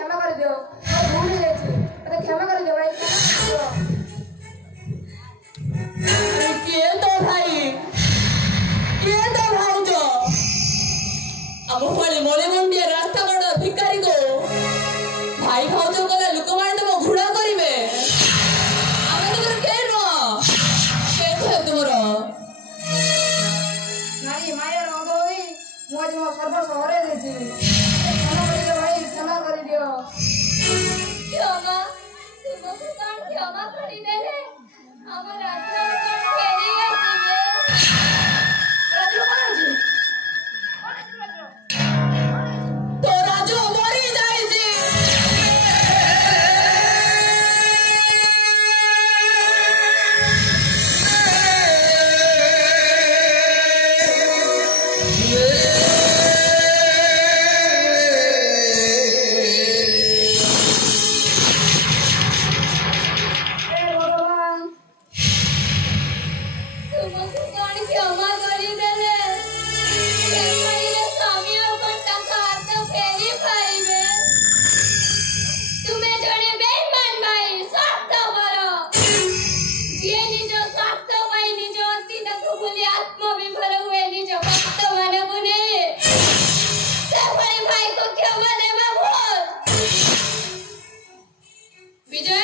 क्षमा कर दियो मैं भूल गई मते क्षमा कर दियो भाई किए तो भाई जो अब फली मोले मुंडिया रास्ता कड़ भिकारी को भाई भाउज गले लोक माने तुम घुड़ा करिवे आमे तुमर के न के थे तुमर नारी माया रंगोई मोज मो सर्व सहरे देछि क्षमा कर दियो भाई क्षमा कर दियो क्षमा तुमको कौन क्षमा करी देले हमर आत्मा कौन फेरी आसीबे राजू कौन अछि तो राजू मरी जाई जी हे भगवान तुमको कौन क्षमा करी देले से पहिले स्वामी अपन टका हाथ फेरी पाइबे तुमे जणे बेईमान भाई स्वार्थपर ये निज स्वार्थ पाई निज अतीतକୁ भूली आत्मविभोर हुए निज भक्तମାନଙ୍କୁ ନେଇ ସେଭଳି ଭାଇକୁ କ୍ଷମା ଦେବା ଭୁଲ विजय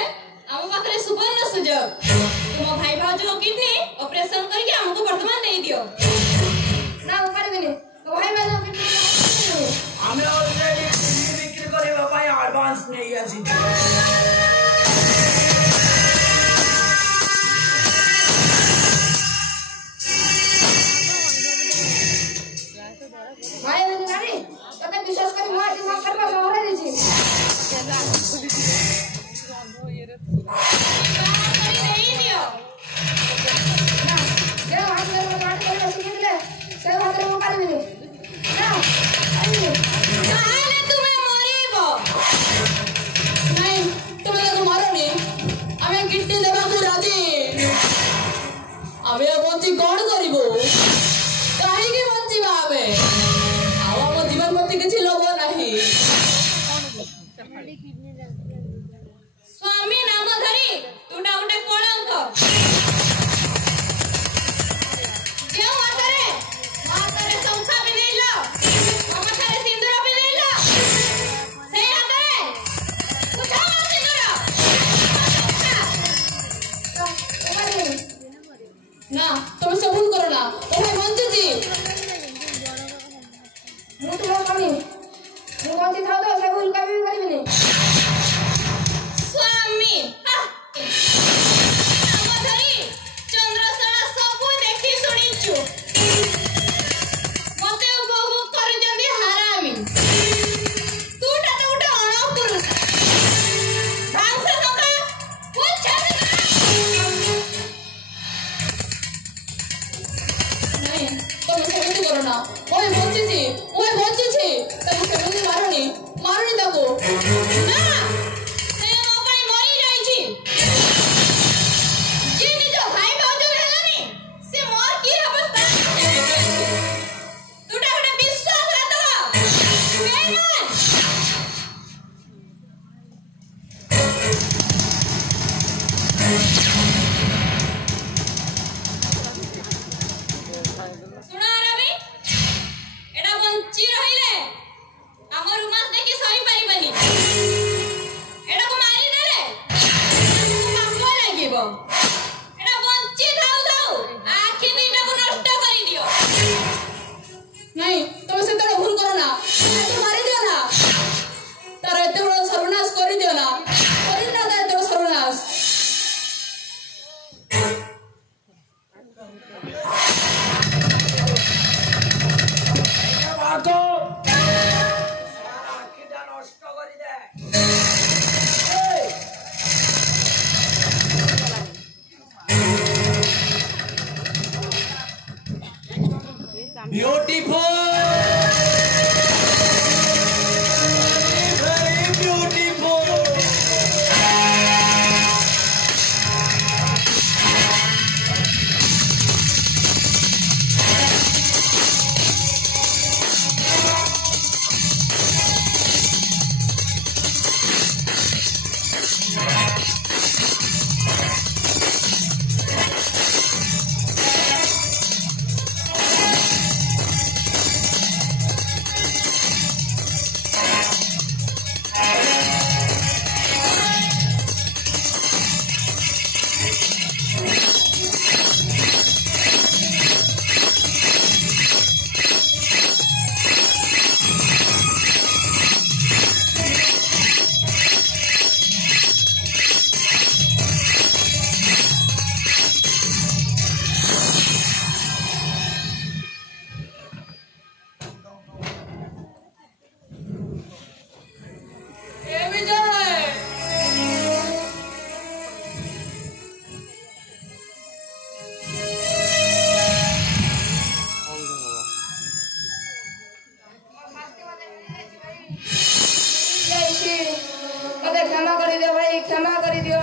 आम पाखरे सुवर्ण सुजोग तुम भाई भाउज किडनी ऑपरेशन करके हमको वर्तमान दे दियो ना पारिबिनी तो भाई भाई किडनी हमें ऑलरेडी बिक्री करबा पाई एडवांस नहीं आसी भाई भाई नारी तते विश्वास करी मो आज मो सर्व सहरे देछि करी नहीं दियो ना जे हाथ में काट कर सिखिले से हाथ में पारिबिनी ना पारिबिनी ताले तुमे मरिबो नहीं तुम लोग मारोनी हमें किडनी देबा को राजी हमें बंची कौन करिवो काहे के बंचीबा हमें आवा मो जीवन मते किछि लोभ नाही स्वामी नाम धरी तुटा उटे कलंक जेउ हातरे संसा बिलेइलो ममथारे सिंदूर बिलेइलो से हातरे उठाओ सिंदूर ना तुम से भूल करो ना ओ भाई बंची जी मु तो स्वामी मु बंची थाओ तो से भूल कभी करिबिनी स्वामी नाम धरी चंद्रसना सबु देखि सुनिचु मते उपभोग करजंदी हारामी तूटा तो उठा अणपुरुष भांसा सका पूछा नहीं तुम से भूल करो ना ओ भाई बंची छी तुम से भूल मारोनी ताको ना से मो ପାଇଁ ମରି ଯାଇଛି ଯେ ନିଜ ଭାଇ ଭାଉଜ ହେଲାନି ସେ ମୋର କି ଅବସ୍ଥା ତୁଟା ଗୋଟେ ବିଶ୍ୱାସଘାତକ ବେଇମାନ ଶୁଣ ଆରାମୀ ଏଟା ବଞ୍ଚି ରହିଲେ ଆମ ରୁମାସ ଦେଖି ସହି ପାରିବନି ଏଟାକୁ ମାରିଦେଲେ ଆମକୁ ପାପ ଲାଗିବ ଏଟା ବଞ୍ଚି ଥାଉ ଥାଉ ଆଖି ଦିଟାକୁ ନଷ୍ଟ କରିଦିଅ नहीं तुम से तेरा भूल करो ना तो मारी दियो ना तारा एते बड़ा सर्वनाश कर दियो ना कर ना तारा तेरा सर्वनाश मते क्षमा करी दियो भाई क्षमा करी दियो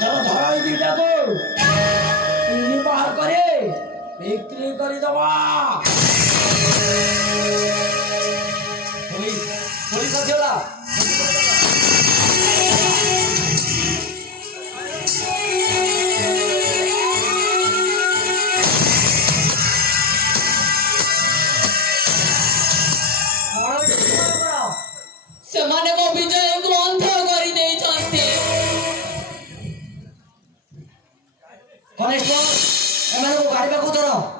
धर धर ई दिटा को इनी बाहर करे बिक्री करी दवा पुलिस आथिला ସେମାନେ ମୋ ବିଜୟକୁ ଅନ୍ଧ କରିଦେଇଛନ୍ତି। କନେଷ୍ଟବଳ ଏମାନଙ୍କୁ ଗାଡ଼ି ପାଖକୁ ଧର।